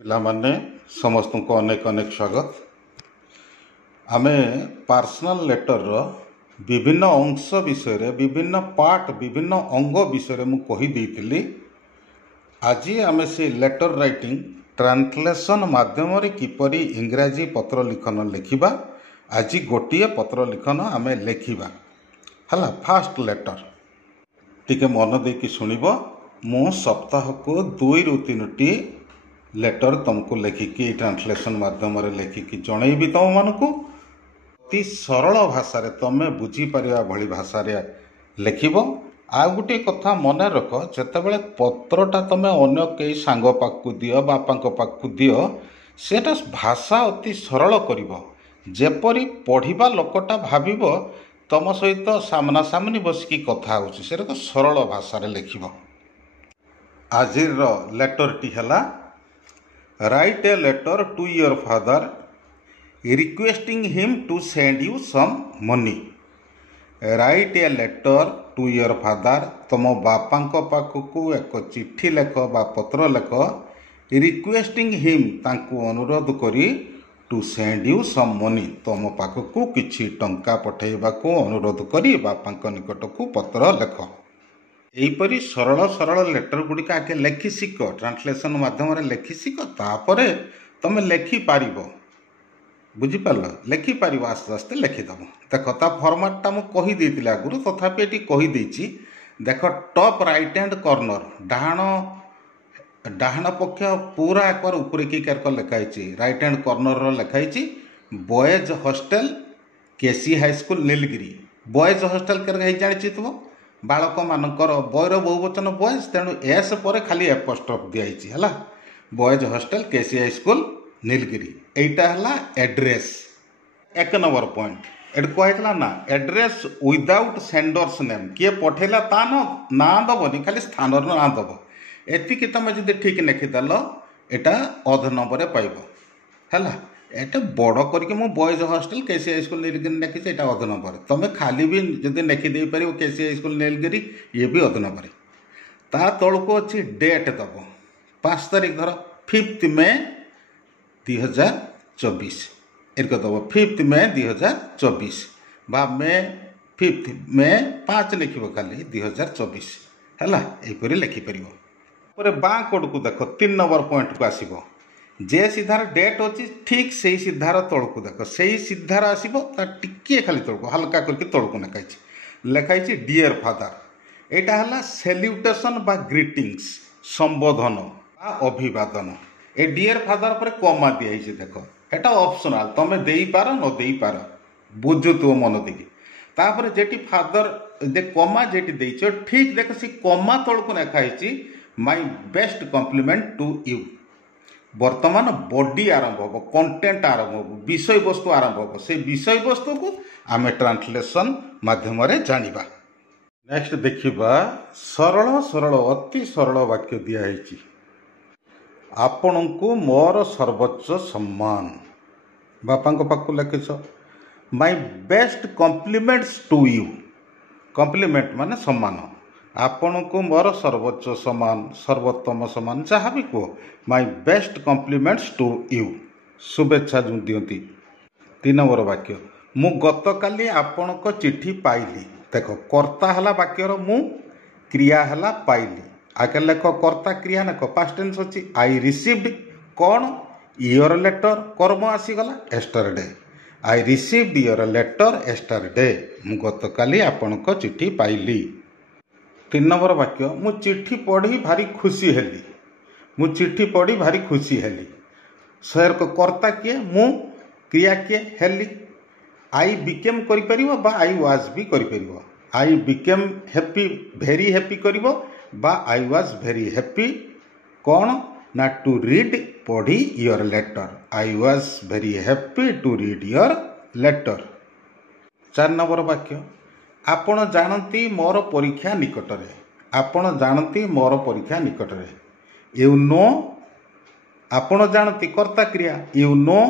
ପିଲାମାନେ ସମସ୍ତଙ୍କୁ ଅନେକ ଅନେକ ସ୍ୱାଗତ। ଆମେ ପାର୍ସନାଲ ଲେଟରର ବିଭିନ୍ନ ଅଂଶ ବିଷୟରେ ବିଭିନ୍ନ ପାର୍ଟ ବିଭିନ୍ନ ଅଙ୍ଗ ବିଷୟରେ ମୁଁ କହିଦେଇଥିଲି। ଆଜି ଆମେ ସେ ଲେଟର ରାଇଟିଂ ଟ୍ରାନ୍ସଲେସନ୍ ମାଧ୍ୟମରେ କିପରି ଇଂରାଜୀ ପତ୍ର ଲିଖନ ଲେଖିବା, ଆଜି ଗୋଟିଏ ପତ୍ର ଲିଖନ ଆମେ ଲେଖିବା ହେଲା। ଫାଷ୍ଟ ଲେଟର ଟିକେ ମନ ଦେଇକି ଶୁଣିବ। ମୁଁ ସପ୍ତାହକୁ 2ରୁ 3ଟି ଲେଟର तुमको लेखिकी ट्रांसलेशन माध्यम लेखिकी जनईबी तुम मानक अति सरल भाषा तुम्हें बुझीपर भली भाषा लिखब। आ गोटे कथा मन रख, जितेबाला पत्रटा तुम्हें अन्य कई सांग पाखु दियो बापा पाखु दियो, सेटा भाषा अति सरल कर जेपरी पढ़ा लोकटा भाव तुम सहित सामना सामनी बसिकी कथा होची, सेटा सरल भाषा लिखब। आज लेटरटी है Write a letter to your father requesting him to send you some money. Write a letter to your father, तुम बापा पाखक एक चिट्ठी लेख बा पत्र लेख requesting him तांको अनुरोध करी to send you some money, तुम पाखक किछि टंका पठेबाको अनुरोध करी बापा निकटक पत्र लेख। यहीपरी सरल सरल लेटर गुड़िक आगे लेखि शिख, ट्रांसलेशन माध्यम लेखि शिख, तापर तुम लेखिपार बुझिपार लेखिपार आस्ते आस्ते लेखिदेव। देख ता फर्माटा मुझे कहीदे आगुरी, तथापि ये कहीदे। देख टॉप राइट हैंड कॉर्नर डाहाण पक्ष पूरा एक बार ऊपर की लिखाई राइट हैंड कॉर्नर लिखाई boys hostel KC high school Nilgiri. Boys hostel के जानी तुम बालक मानकर बयर बहुवचन बॉयज, तेणु एस पर खाली एपस्ट्रफ दिखाई है boys hostel KC high school Nilgiri. एटा है एड्रेस। 1 नंबर पॉइंट एट कहला ना एड्रेस विदाउट सेंडर्स नेम, किए पठेला ता ना दबनी, खाली स्थान ना दब। एतिक तुम जो ठीक लिखिदेल एटा अध नंबर पाइब है। एटा बड़ करके मु boys hostel KC high school Nilgiri लिखी, एटा अध नंबर। तुम्हें खाली भी जब लिखिदे पार केसी हाई स्कूल नीलगिरी, ये भी अध नंबर। ता तलको अच्छी डेट दब 5 तारीख धर 5 मई 2024 एक दब 5 मई 2024 बा मे 5 मई 5 लिख खाली 2024 है। यहीपरि लिखिपर बाँ कोड को देख 3 नंबर पॉइंट को आसब। जे सीधार डेट अच्छी ठीक से सीधार तलको देख से सीधार आसो टिके खाली तलको हल्का करके तलको लिखाई डियर फादर। यहाँ है सेल्यूटेशन बा ग्रीटिंग्स संबोधन बा अभिवादन। ए डियर फादर पर कमा दिखाई देख एटा ऑप्शनल, तुम दे पार न दे पार बुझुव मन देखी। तापर जेटी फादर दे कमा जेटी देछ ठीक देख सी कमा तलको लिखाई my best compliment to you. वर्तमान बॉडी आरंभ हो, कंटेंट आरंभ हो, विषय वस्तु आरंभ हो, से विषय वस्तु को आम ट्रांसलेशन माध्यम जानिबा। नेक्स्ट देखिबा सरल सरल अति सरल वाक्य दिखाई आपण को मोर सर्वोच्च सम्मान। बापा पाखु लिखिछ my best compliments to you. Compliment माने सम्मान। आपण को मोर सर्वोच्च सम्मान सर्वोत्तम सम्मान जहाँ भी कह my best compliments to you, शुभेच्छा जो दियंती। 3 नंबर वाक्य मु गतकाली आपण को चिट्ठी पाइली। देख कर्ता है वाक्यर मु, क्रिया है पाइली। आगे लेख कर्ता क्रिया लेख पास्ट टेंस अच्छी आई रिसीव्ड कौन योर लेटर कर्म आसीगला yesterday. I received your letter yesterday, मु गतकाली आपण को चिट्ठी पाइली। 3 नंबर वाक्य मु चिट्ठी पढ़ी भारी खुशी हेली। मु चिट्ठी पढ़ी भारी खुशी हेली। शहर को कर्ता किए मु, क्रिया किए हेली। आई बिकेम करिपरिबो बा आई वाज भी करिपरिबो। I became happy very happy करिबो बा आई वाज भेरी हैप्पी कौन ना टू रीड पढ़ी your letter. I was very happy to read your letter. 4 number वाक्य आपण जानती मोर परीक्षा निकटरे। आपण जानती मोर परीक्षा निकटरे। यू नो आपण जानती कर्ता क्रिया यू नो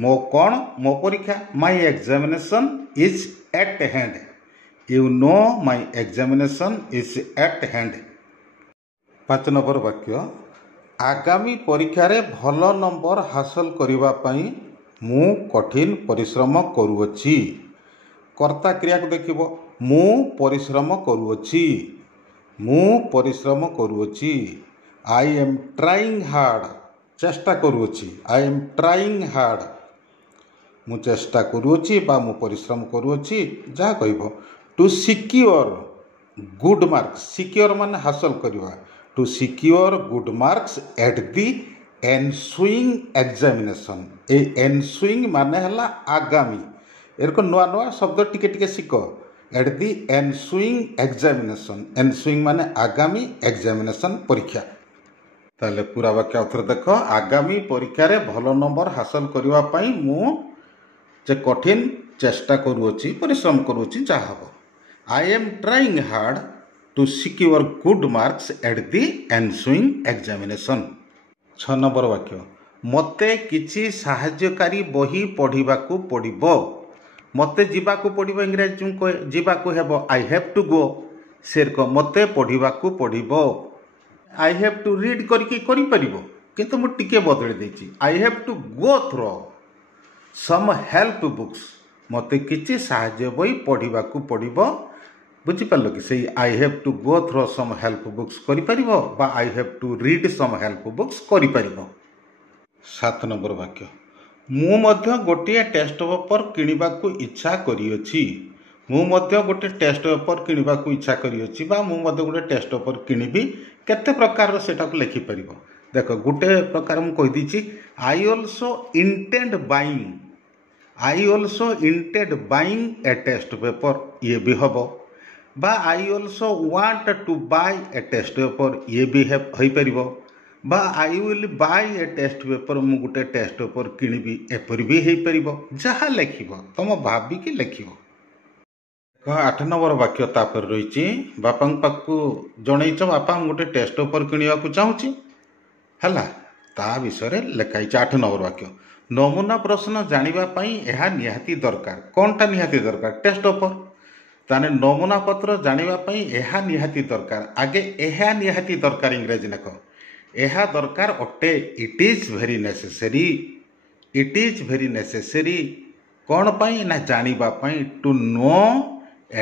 मो कौन मो परीक्षा my examination is eight hand. You know my examination is eight hand. 5 number वाक्य आगामी परीक्षा रे भल नंबर हासिल करिबा पई मु कठिन परिश्रम करूअछि। कर्ता क्रिया को देखिबो मु परिश्रम करूअछि। मु परिश्रम करूअछि। आई एम ट्राइंग हार्ड चेष्टा करूअछि। आई एम ट्राइंग हार्ड मु चेष्टा करूअछि बा मु परिश्रम करूअछि जहाँ कहब। To secure good marks secure माने हासिल करिबा। To secure good marks at the ensuing examination. ए एनसुइंग माने हला आगामी एरको नुआ नुआ शब्द टिके टिके सिख। At the ensuing examination ensuing माने आगामी एग्जामिनेशन परीक्षा। ताले पूरा वाक्य अथर देख आगामी परीक्षा रे भल नंबर हासिल करिबा पई मु जे कठिन चेष्टा करूअछि परिश्रम करूअछि जा हबो। I am trying hard to secure good marks at the ensuing examination. 6 number वाक्य मते किछि सहायकारी बही पढ़िबाकू पड़िबो। मते जीवाकू पड़िबो इंग्रजी में कहे जीवाकू हेबो आई हैव टू गो। सेरक मते पढ़िबाकू पड़िबो। आई हैव टू रीड करके करि परिबो किंतु मु टिके बदली देछि I have to go through some help books. मते किछि सहाय्य बही पढ़िबाकू पड़िबो। बुझी पारलो कि सही I have to go through some help books करि परिबो बा I have to read some help books करि परिबो। 7 नंबर वाक्य मु मध्य गोटे टेस्ट पेपर किनिबाकू इच्छा करियछि। मु मध्य गोटे टेस्ट पेपर किनिबाकू इच्छा करियछि बा मु मध्य गोटे टेस्ट पेपर किनिबी केते प्रकार सेटा को लिखि परिबो। देखो गोटे प्रकार मु कहि दिछि I also intend buying. I also intend buying a test paper ये भी हबो बा I also want to buy a test paper ये भी होई परिबो बा I will buy a test paper मु गोटे टेस्ट पेपर किनिबी एपर भी होई परिबो। जहा लिखिबो तुम भाबी कि लिखिबो। 8 नंबर वाक्य तापर रहिछि बापा पाखु जणैछ बापा मु गोटे टेस्ट पेपर किनिबाकू चाहूछि हला ता विषय लेखाई। 8 नंबर वाक्य नमूना प्रश्न जानिबा पई एहा निहाती दरकार। कोनटा निहाती दरकार टेस्ट पेपर ताने नमूना पत्र जानिबा पई एहा निहाती दरकार। आगे एहा निहाती दरकार इंग्रजी लेख एहा दरकार अटे। It is very necessary. It is very necessary कौन पाई ना जानिबा पाई to know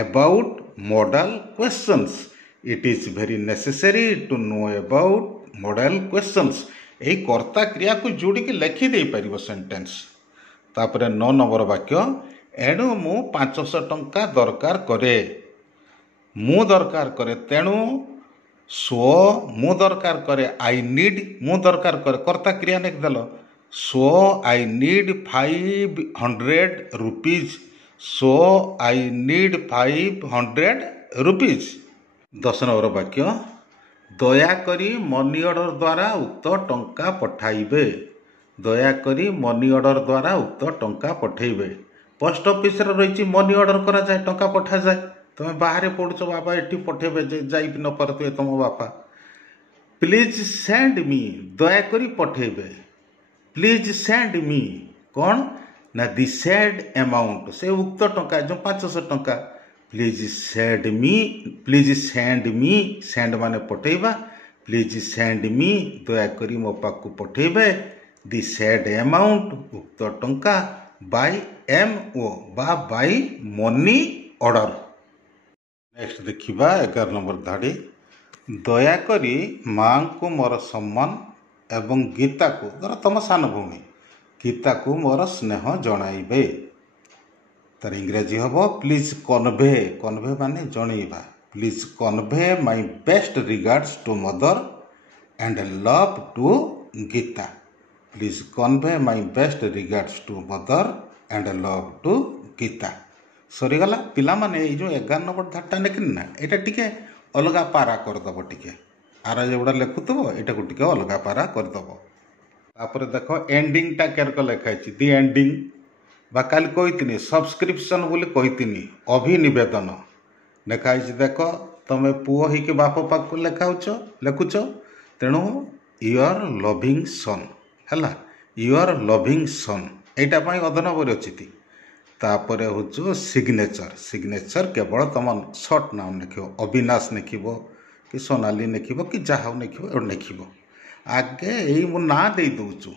about model questions. It is very necessary to know about model questions. एही कर्ता क्रिया को जोड़ी के लिखि दे परिबो सेंटेंस। तापरे 9 नंबर वाक्य एणु मु 500 टंका दरकार करे। मु दरकार करे तेणु सो मु दरकार करे आई नीड मु दरकार करे कर्ता क्रिया लिख देलो so I need 500 rupees. So I need 500 rupees. 10 number वाक्य दयाकरी मनी ऑर्डर द्वारा उक्त टंका पठाइबे। दयाकरी मनी ऑर्डर द्वारा उक्त टंका पठाइबे। पोस्ट ऑफिस रे रही मनी ऑर्डर करा जाए टंका पठा जाए। तुम बाहर पढ़ुच बाबा एटी पठेबे जाई न पारथि तुम बापा। प्लीज सेंड मी दयाकरी पठेबे। प्लीज सेंड मी कौन ना दी सेड अमाउंट से उक्त टंका जो 500 टंका। Please send me please send me send माने पठेबा। प्लीज सेंड मी दयाकरी मो पाखु पठेबे दी सेड अमाउंट उक्त टंका बाय MO बा बाय मनी ऑर्डर। नेक्स्ट देखिबा 11 नंबर धाड़ी दयाकरी माँ को मोर सम्मान एवं गीता को धर तुम सान भूमि गीता को मोर स्नेह जणाइबे। तार इंग्रजी हम प्लीज कन्वे। कन्वे माने जणैबा। Please convey my best regards to mother and love to Gita. Please convey my best regards to mother and love to Gita. सरीगला पिला माने जो 11 नंबर धाटा लेकिन ना यहाँ टिके अलगा पारा करदेव टिके आर जोड़ा लिखुव यहाँ को टिके अलगा पारा करदेव। तापर देख एंडिंग टा केरक लिखाई दि एंडिंग बा काली कही सब्सक्रिप्शन बोली कही अभिनिवेदन लिखाई। देख तुम पुओ हो बाप पाक लिखुच तेणु योर लविंग सन है योर लविंग सन यहाँ अधनबर अच्छी। तापर हूँ सिग्नेचर। सिग्नेचर केवल तुम सर्ट नाम लिख अविनाश लिख कि सोनाली लिख कि जहाँ लिख लिख ଆଗେ ଏଇ ମୋ ନାଁ ଦେଇ ଦେଉଛୁ,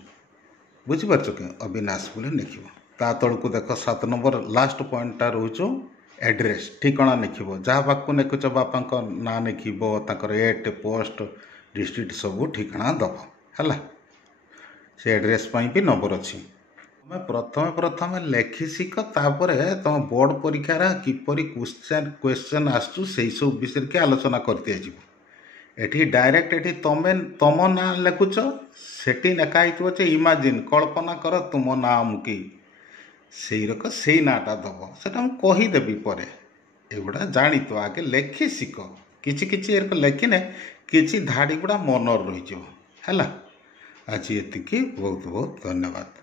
ବୁଝିପାରୁଛ କି? ଅବିନାଶ ବୋଲି ଲେଖିବ। ତା ତଳକୁ ଦେଖ 7 ନମ୍ବର ଲାଷ୍ଟ ପଏଣ୍ଟଟା ରହୁଛୁ ଆଡ୍ରେସ୍, ଠିକଣା ଲେଖିବ। ଯାହା ପାଖକୁ ଲେଖୁଛ ବାପାଙ୍କ ନାଁ ଲେଖିବ, ତାଙ୍କର ଏଟ୍, ପୋଷ୍ଟ, ଡିଷ୍ଟ୍ରିକ୍ଟ ସବୁ ଠିକଣା ଦେବ ହେଲା। ସେ ଆଡ୍ରେସ୍ ପାଇଁ ବି ନମ୍ବର ଅଛି। ତମେ ପ୍ରଥମେ ଲେଖି ଶିଖ, ତାପରେ ତମ ବୋର୍ଡ଼ ପରୀକ୍ଷାରେ କିପରି କ୍ୱେଶ୍ଚନ୍ ଆସୁଛୁ ସେଇ ସବୁ ବିଷୟରେ କି ଆଲୋଚନା କରିଦିଆଯିବ। ଏଠି ଡାଇରେକ୍ଟ ଏଠି ତମ ନାଁ ଲେଖୁଛ, ସେଠି ଲେଖା ହେଇଥିବ ଯେ ଇମାଜିନ୍, କଳ୍ପନା କର ତୁମ ନାଁ ଅମୁକି, ସେଇ ନାଁଟା ଦେବ। ସେଟା ମୁଁ କହିଦେବି ପରେ। ଏଗୁଡ଼ା ଜାଣିଥିବ, ଆଗେ ଲେଖି ଶିଖ। କିଛି ଲେଖିନେ କିଛି ଧାଡ଼ି ଗୁଡ଼ା ମନରେ ରହିଯିବ ହେଲା। ଆଜି ଏତିକି, ବହୁତ ବହୁତ ଧନ୍ୟବାଦ।